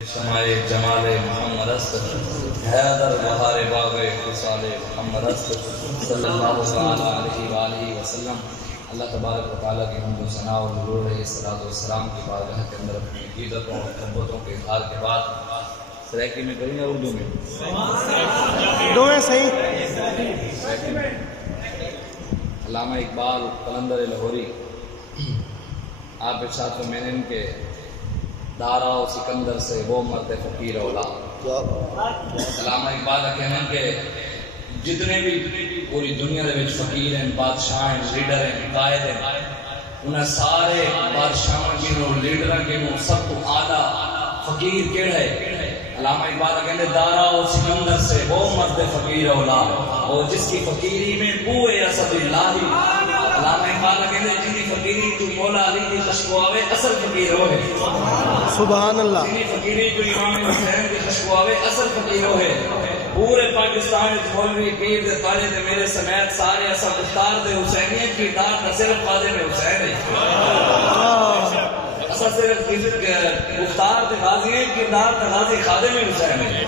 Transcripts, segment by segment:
شمائے جمال محمد است حیدر بہار باغ خصال محمد است صلی اللہ علیہ وآلہ وسلم۔ اللہ تبارک و تعالیٰ کی حمد و ثنا اور ضرور علیہ الصلوۃ والسلام کی بارگاہ کے اندر اپنی عقیدتوں اور محبتوں کے اظہار کے بعد سریکی میں کریں یا اردو میں؟ دونوں صحیح۔ علامہ اقبال قلندر لاہوری آپ ارشاد فرمائیں ان کے دارا و سکندر سے وہ مرد فقیر اولا۔ علامہ اقبال کہنا کہ جتنے بھی پوری دنیا دے وچ فقیر ہیں، بادشاہ ہیں، لیڈر ہیں، قائد ہیں، انہیں سارے بادشاہوں کی لیڈراں کے سب کو اعلیٰ فقیر کیڑا ہے؟ علامہ اقبال کہتے دارا و سکندر سے وہ مرد فقیر اولا اور جس کی فقیری میں بوئے اسد اللہ۔ علامہ اقبال کہتے جن کی فقیری تو مولا علی کی خشبو آوے اصل فقیر ہوئے۔ سبحان اللہ۔ جن کی فقیری تو امام حسین کی خشبو آوے اصل فقیر ہوئے۔ پورے پاکستان مولوی پیر دے طالے دے میرے سمیت سارے ایسا مختار دے حسینیت کی دار نہ صرف خادم حسین ہے، ایسا صرف مختار دے غازی ہیں کی دار نہ غازی خادم حسین ہے۔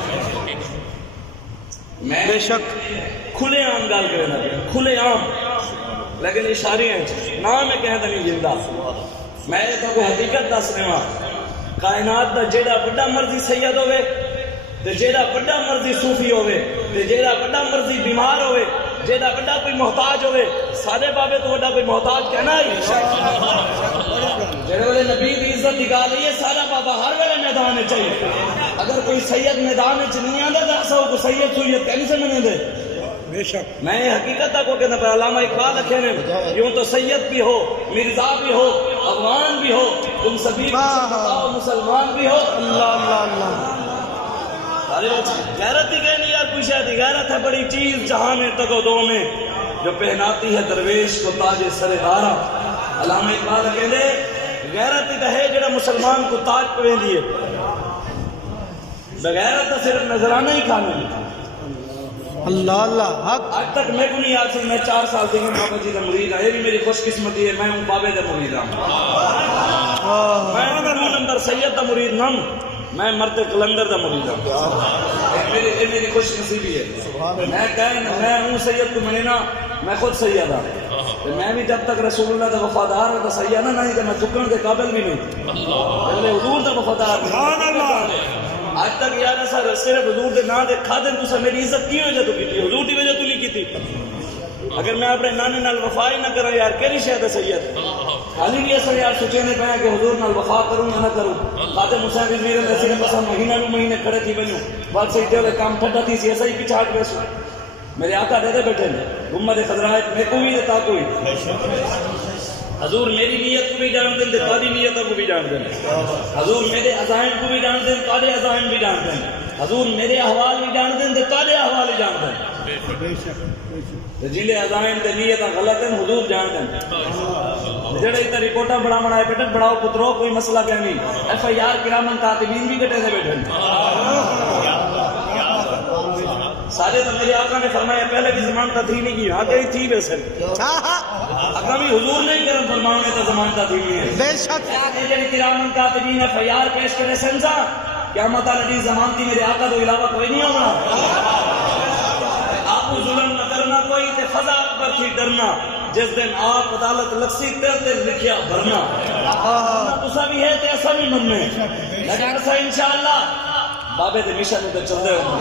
میں بے شک کھلے عام گال کرنا کھلے عام، لیکن اشاری ہیں نام میں کہتا نہیں جندہ۔ میں تو کوئی حقیقت دس رہا کائنات دا جیڑا بڑا مرضی سید ہوئے تے جیڑا بڑا مرضی صوفی ہوئے تے جیڑا بڑا مرضی بیمار ہوئے، جیڑا بڑا کوئی محتاج ہوئے، سارے بابے تو بڑا کوئی محتاج کہنا ہے؟ جیڑے والے نبی کی عزت نکال ہے سارا بابا ہر ویلے میدان میں چاہیے۔ اگر کوئی سید میدان میں نہیں آتا تو ایسا ہو کو سید سویت کہیں سے منے دے؟ بے شک میں حقیقت کو کہنا پہ علامہ اقبال رکھے نے یوں تو سید بھی ہو، مرزا بھی ہو، افغان بھی ہو، تم سبھی مسلمان بھی ہو۔ اللہ اللہ اللہ۔ غیرت ہی کہنی یار پوچھا تھی، غیرت ہے بڑی چیز جہاں میں تک و دو میں جو پہناتی ہے درویش کو تاج سر دارا۔ علامہ اقبال کہنے غیرت ہی ہے جڑا مسلمان کو تاج پہن دیے، بغیرت تو صرف نظرانہ ہی کھانا ہے۔ اللہ اللہ حق۔ آج تک میں کو نہیں یاد سی میں 4 سال سے ہوں بابا جی کا مرید ہے، یہ بھی میری خوش قسمتی ہے، میں ہوں بابے کا مرید ہوں۔ میں نمبر سید کا مرید نم، میں مرد قلندر دا مرید ہوں۔ میری خوش نصیبی ہے۔ میں ہوں سید کو منینا، میں خود سید ہوں۔ میں بھی جب تک رسول اللہ دا وفادار ہوں تو سید نہ نہیں کہ میں چکن کے قابل بھی نہیں، پہلے حضور دا وفادار نہیں۔ آج تک یار ایسا صرف حضور دے نام دے خادم تو میری عزت کی وجہ تو کی تھی، حضور دی وجہ تو نہیں کی تھی۔ اگر میں اپنے نانے نال وفا ہی نہ کرا یار کیڑی شاید ہے سید؟ خالی بھی ایسا یار سوچنے پہ کہ حضور نال وفا کروں یا نہ کروں۔ خادم حسین رضوی اللہ صرف بس مہینہ نو مہینے کھڑے تھی بنوں بات صحیح تے کام ٹھڈا تھی سی ایسا ہی پچھاٹ ویسو میرے آقا دے دے بیٹھے امت خضرات میں کو بھی تا کوئی حضور میری نیت کو بھی جان دیں تاری نیت کو بھی جان دیں، حضور میرے عزائم کو بھی جان دیں تارے عزائم بھی جان دیں، حضور میرے احوال بھی جان دیں تارے احوال بھی جان دیں۔ جلے عزائم تے نیت غلط ہیں حضور جان دیں۔ جڑے اتنا رپورٹاں بڑا بڑھائے بیٹھے بڑھاؤ پترو کوئی مسئلہ کیا نہیں، ایف آئی آر کرامن کاتبین بھی کٹے سے بیٹھے۔ سارے تو میرے آقا نے فرمایا پہلے بھی ضمانت تھی نہیں کی، آگے ہی تھی ویسے آقا بھی حضور نہیں کرم فرمانے تو ضمانت تھی نہیں ہے۔ بے شک جڑے کرامن کاتبین ایف آئی آر پیش کرے سنسا قیامت والی ضمانتی میرے آقا تو علاوہ کوئی نہیں ہونا۔ آپ کو ظلم نہ کرنا کوئی تے فضا پر تھی ڈرنا، جس دن آپ عدالت لکسی کرتے لکھیا بھرنا۔ تسا بھی ہے تے ایسا بھی مننے لیکن ایسا انشاءاللہ بابے دے مشن تے چلدے ہو۔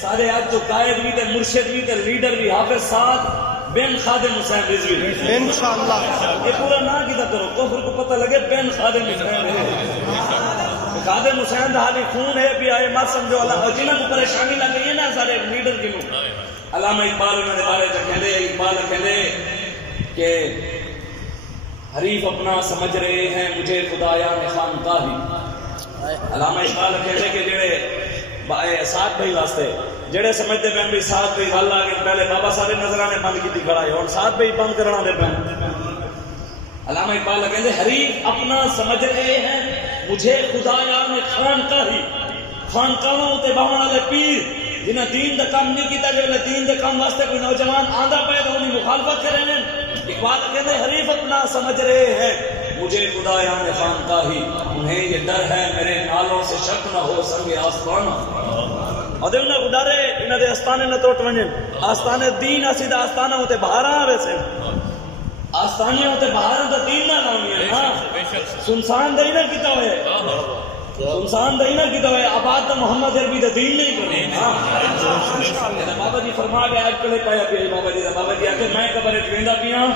سارے آج تو قائد بھی تے مرشد بھی تے لیڈر بھی حافظ سعد بن خادم حسین رضوی انشاءاللہ۔ یہ پورا نہ کیتا کرو کفر کو پتہ لگے بن خادم حسین ہے۔ خادم حسین دا حالی خون ہے بھی آئے مات سمجھو اللہ جنہاں کو پریشانی لگ گئی ہے نا سارے لیڈر کی نو۔ علامہ اقبال انہوں نے بارے کہنے اقبال کہنے کہ حریف اپنا سمجھ رہے ہیں مجھے خدایا نے خانقاہی۔ علامہ اقبال کہنے کہ جڑے ساتھ بھائی واسطے جڑے سمجھتے پہن بھی ساتھ بھائی اللہ کے پہلے بابا سارے نظرانے بند کی تھی کھڑائی اور ساتھ بھائی بند کرنا دے پہن۔ علامہ اقبال کہنے حریف اپنا سمجھ رہے ہیں مجھے خدایا نے خانقاہی، خانقاہوں تے باہن والے پیر جنہیں دین دا کام نہیں کیتا جو دین دے کام واسطے کوئی نوجوان آندہ پائے تو انہیں مخالفت کریں۔ اقبال کہتے حریف اپنا سمجھ رہے ہیں مجھے خدایان خانقاہی انہیں یہ ڈر ہے میرے نالوں سے شک نہ ہو سنگے آسمان اور دے انہیں ڈرے انہیں دے آستانے نہ توٹ ونجن آستانے دین اسیدہ آستانہ ہوتے باہر آوے سے آستانیاں ہوتے باہر تو دین نہ لاؤنی ہے سنسان دہی نہ کیتا ہوئے سنسان دہی نہ کیتا ہوئے آباد تو محمد عربی تو دین نہیں کرنے بابا جی فرما گیا آج کلے پایا پیا بابا جی آکے میں قبر اتویندہ پیا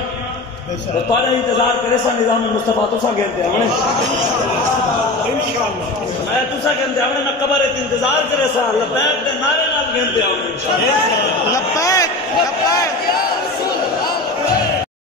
پہلے انتظار کرے سا نظام مصطفیٰ تو سا گھنتے ہیں میں تو سا گھنتے ہیں میں قبر انتظار کرے سا لبیک دے نعرے نال گھنتے ہیں لبیک لبیک